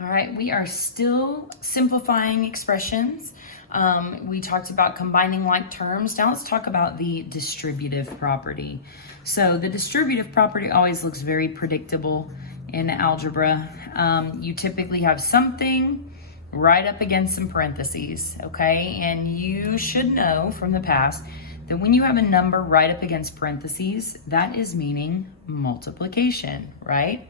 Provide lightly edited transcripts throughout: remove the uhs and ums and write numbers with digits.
All right, we are still simplifying expressions. We talked about combining like terms. Now let's talk about the distributive property. So the distributive property always looks very predictable in algebra. You typically have something right up against some parentheses, okay? And you should know from the past that when you have a number right up against parentheses, that is meaning multiplication, right?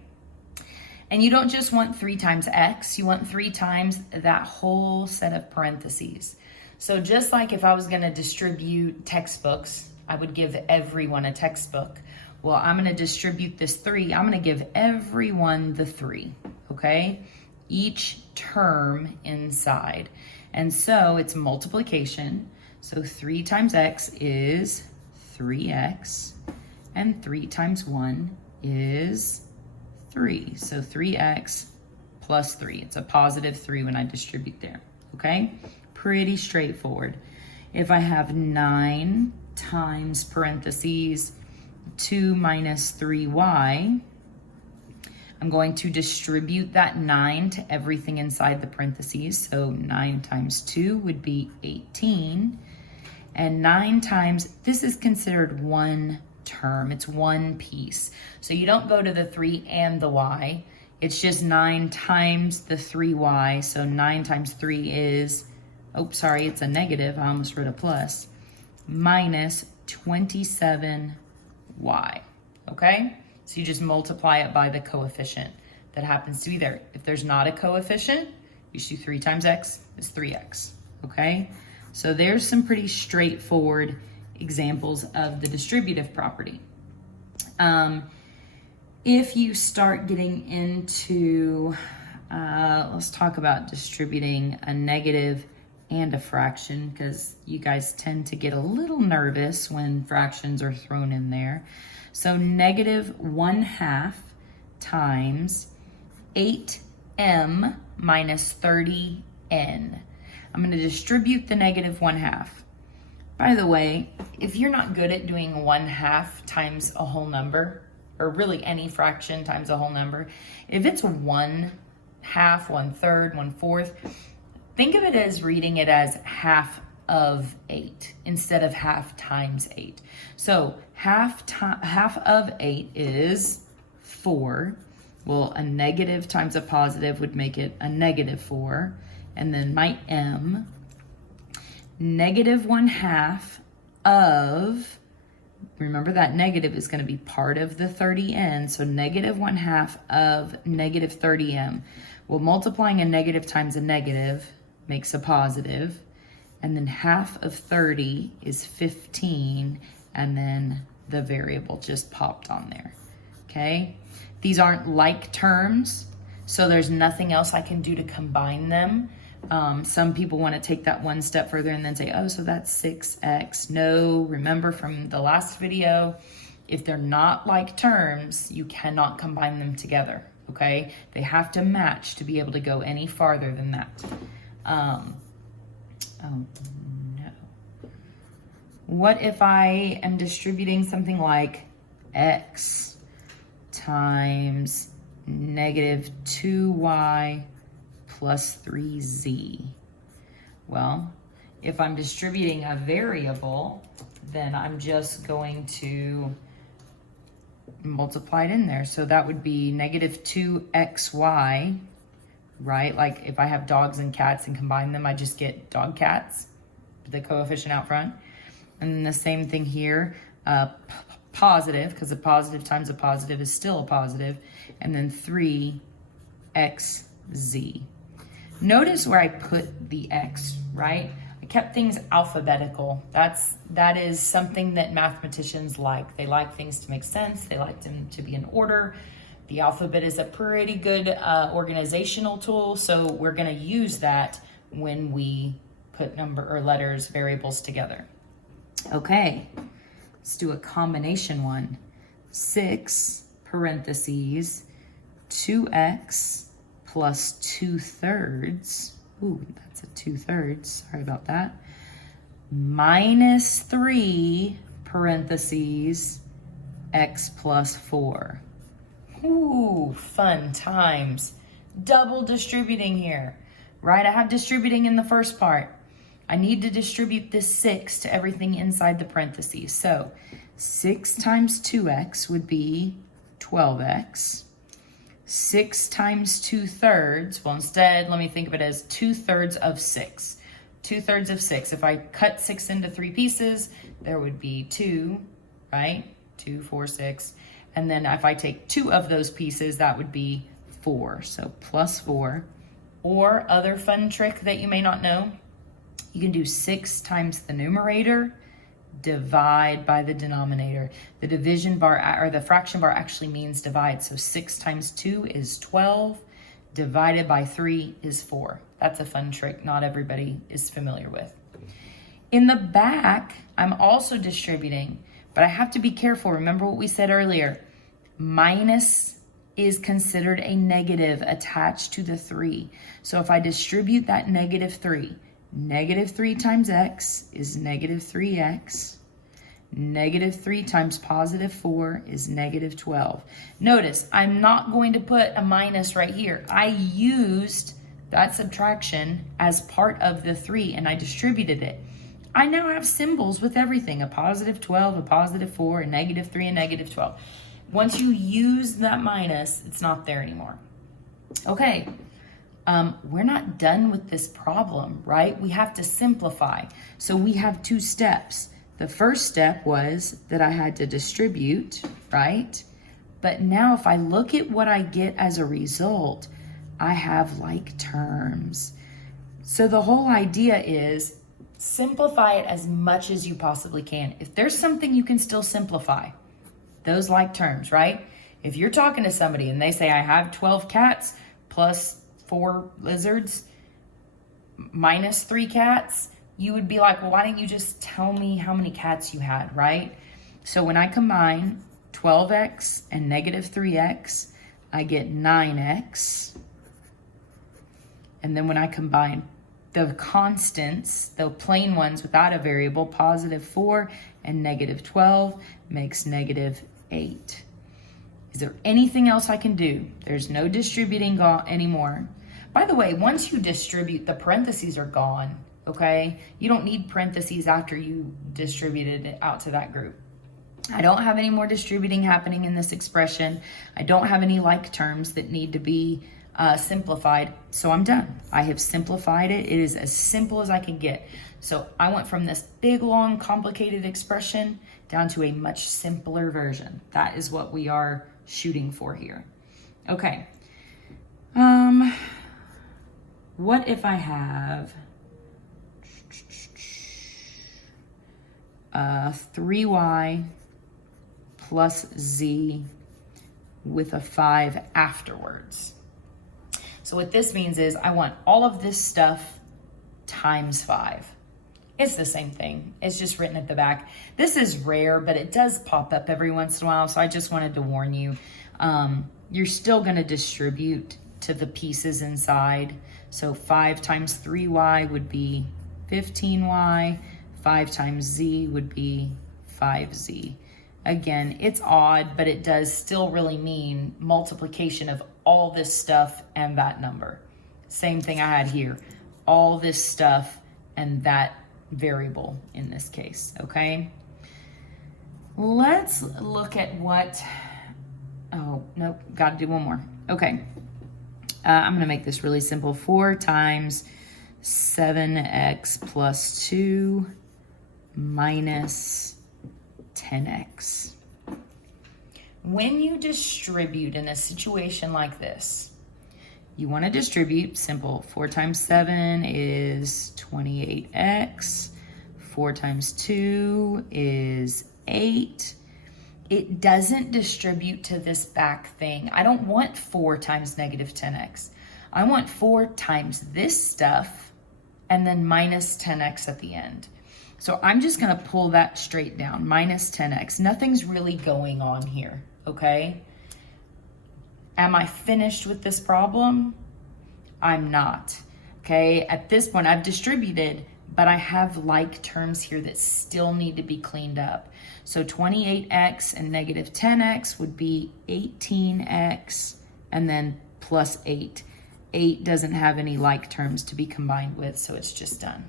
And you don't just want 3 times x, you want 3 times that whole set of parentheses. So just like if I was gonna distribute textbooks, I would give everyone a textbook. Well, I'm gonna distribute this 3, I'm gonna give everyone the 3, okay? Each term inside. And so it's multiplication. So 3 times x is 3x, and 3 times 1 is 3. So 3x plus 3. It's a positive 3 when I distribute there, okay? Pretty straightforward. If I have 9 times parentheses 2 minus 3y, I'm going to distribute that 9 to everything inside the parentheses. So 9 times 2 would be 18. And 9 times, this is considered one term. It's one piece. So you don't go to the 3 and the y. It's just 9 times the 3y. So 9 times 3 is, oh, sorry, it's a negative. I almost wrote a plus. Minus 27y. Okay? So you just multiply it by the coefficient that happens to be there. If there's not a coefficient, you should do 3 times x is 3x. Okay? So there's some pretty straightforward examples of the distributive property. If you start getting into, let's talk about distributing a negative and a fraction, because you guys tend to get a little nervous when fractions are thrown in there. So negative 1/2 times 8m minus 30n. I'm going to distribute the negative 1/2. By the way, if you're not good at doing 1/2 times a whole number, or really any fraction times a whole number, if it's 1/2, 1/3, 1/4, think of it as reading it as half of 8 instead of half times 8. So half of 8 is 4. Well, a negative times a positive would make it a negative 4. And then my m, negative 1/2 of, remember that negative is going to be part of the 30n, so negative 1/2 of negative 30m. Well, multiplying a negative times a negative makes a positive, and then half of 30 is 15, and then the variable just popped on there, okay? These aren't like terms, so there's nothing else I can do to combine them. Some people want to take that one step further and then say, oh, so that's 6x. No, remember from the last video, if they're not like terms, you cannot combine them together, okay? They have to match to be able to go any farther than that. Oh, no. What if I am distributing something like x times negative 2y plus 3z. Well, if I'm distributing a variable, then I'm just going to multiply it in there. So that would be negative 2xy, right? Like if I have dogs and cats and combine them, I just get dog cats, the coefficient out front. And then the same thing here, positive, because a positive times a positive is still a positive, and then 3xz. Notice where I put the x, right? I kept things alphabetical. That is something that mathematicians like. They like things to make sense. They like them to be in order. The alphabet is a pretty good organizational tool, so we're going to use that when we put number or letters, variables together. Okay, let's do a combination one. 6 parentheses 2x plus 2/3. Ooh, that's a 2/3. Sorry about that. Minus 3 parentheses x plus 4. Ooh, fun times. double distributing here, right? I have distributing in the first part. I need to distribute this 6 to everything inside the parentheses. So 6 times 2x would be 12x. 6 times 2/3, well, instead, let me think of it as 2/3 of 6. 2/3 of 6. If I cut 6 into 3 pieces, there would be 2, right? 2, 4, 6. And then if I take 2 of those pieces, that would be 4. So plus 4. Or other fun trick that you may not know, you can do 6 times the numerator, divide by the denominator. The division bar, or the fraction bar, actually means divide. So 6 times 2 is 12, divided by 3 is 4. That's a fun trick not everybody is familiar with. In the back, I'm also distributing, but I have to be careful. Remember what we said earlier. Minus is considered a negative attached to the 3. So if I distribute that -3, -3 times x is -3x. -3 times +4 is -12. Notice, I'm not going to put a minus right here. I used that subtraction as part of the 3 and I distributed it. I now have symbols with everything, a +12, a +4, a -3, and -12. Once you use that minus, it's not there anymore. Okay, we're not done with this problem, right? We have to simplify. So we have 2 steps. The first step was that I had to distribute, right? But now if I look at what I get as a result, I have like terms. So the whole idea is simplify it as much as you possibly can. If there's something you can still simplify, those like terms, right? If you're talking to somebody and they say, I have 12 cats plus 4 lizards minus 3 cats, you would be like, well, why didn't you just tell me how many cats you had, right? So when I combine 12x and -3x, I get 9x. And then when I combine the constants, the plain ones without a variable, +4 and -12 makes -8. Is there anything else I can do? There's no distributing anymore. By the way, once you distribute, the parentheses are gone, okay? You don't need parentheses after you distributed it out to that group. I don't have any more distributing happening in this expression. I don't have any like terms that need to be simplified, so I'm done. I have simplified it. It is as simple as I can get. So I went from this big, long, complicated expression down to a much simpler version. That is what we are shooting for here. Okay. What if I have 3y plus z with a 5 afterwards? So what this means is I want all of this stuff times 5. It's the same thing. It's just written at the back. This is rare, but it does pop up every once in a while, so I just wanted to warn you. You're still going to distribute to the pieces inside. So 5 times 3y would be 15y. 5 times z would be 5z. Again, it's odd, but it does still really mean multiplication of all this stuff and that number. Same thing I had here. All this stuff and that variable in this case, okay? Let's look at what, oh, nope, got to do one more. Okay, I'm going to make this really simple. 4 times 7x plus 2 minus 10x. When you distribute in a situation like this, you want to distribute, simple. 4 times 7 is 28x. 4 times 2 is 8. It doesn't distribute to this back thing. I don't want 4 times -10x. I want 4 times this stuff and then minus 10x at the end. So I'm just going to pull that straight down, minus 10x. Nothing's really going on here, okay? Am I finished with this problem? I'm not, okay? At this point, I've distributed, but I have like terms here that still need to be cleaned up. So 28x and -10x would be 18x and then plus 8. 8 doesn't have any like terms to be combined with, so it's just done.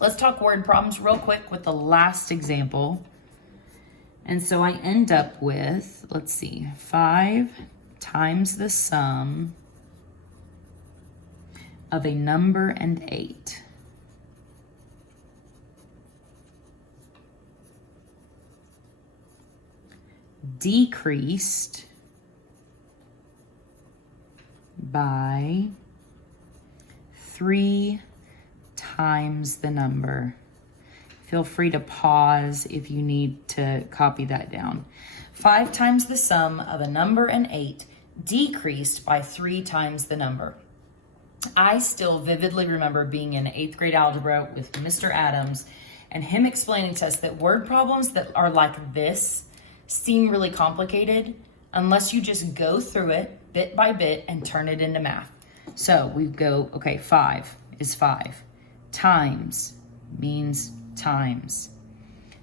Let's talk word problems real quick with the last example. And so I end up with, let's see, 5 times the sum of a number and 8. Decreased by 3 times the number. Feel free to pause if you need to copy that down. 5 times the sum of a number and 8 decreased by 3 times the number. I still vividly remember being in 8th grade algebra with Mr. Adams and him explaining to us that word problems that are like this seem really complicated unless you just go through it bit by bit and turn it into math. So we go, okay, 5 is 5. Times means times.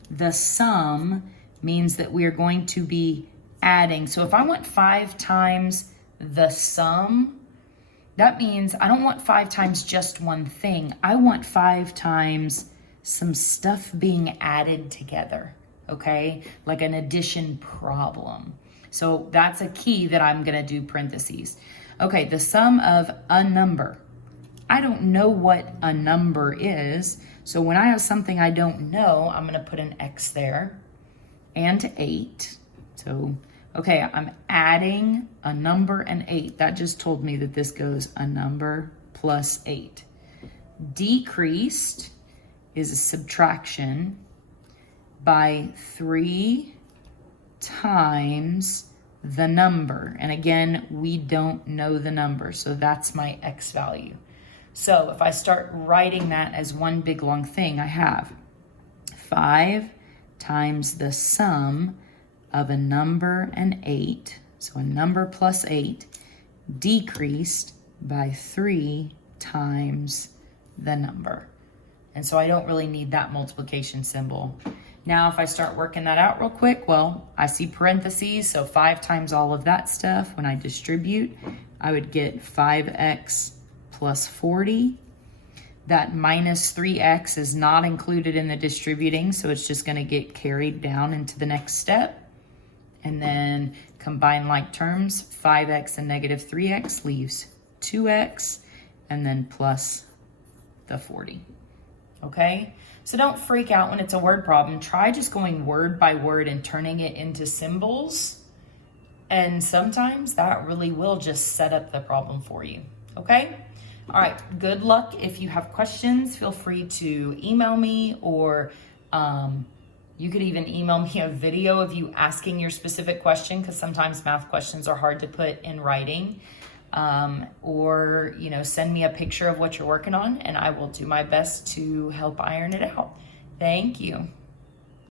The sum means that we are going to be adding. So if I want 5 times the sum, that means I don't want 5 times just one thing. I want 5 times some stuff being added together, okay? Like an addition problem. So that's a key that I'm gonna do parentheses. Okay, the sum of a number. I don't know what a number is. So when I have something I don't know, I'm gonna put an X there. And 8. So, okay, I'm adding a number and 8. That just told me that this goes a number plus 8. Decreased is a subtraction by 3 times the number. And again, we don't know the number, so that's my X value. So if I start writing that as one big long thing, I have 5 times the sum of a number and 8, so a number plus 8, decreased by 3 times the number. And so I don't really need that multiplication symbol. Now, if I start working that out real quick, well, I see parentheses, so 5 times all of that stuff. When I distribute, I would get 5x plus 40. That minus 3x is not included in the distributing, so it's just gonna get carried down into the next step. And then combine like terms, 5x and negative 3x leaves 2x, and then plus the 40. Okay, so don't freak out when it's a word problem. Try just going word by word and turning it into symbols. And sometimes that really will just set up the problem for you. Okay, all right, good luck. If you have questions, feel free to email me, or you could even email me a video of you asking your specific question, because sometimes math questions are hard to put in writing. Or, you know, send me a picture of what you're working on, and I will do my best to help iron it out. Thank you.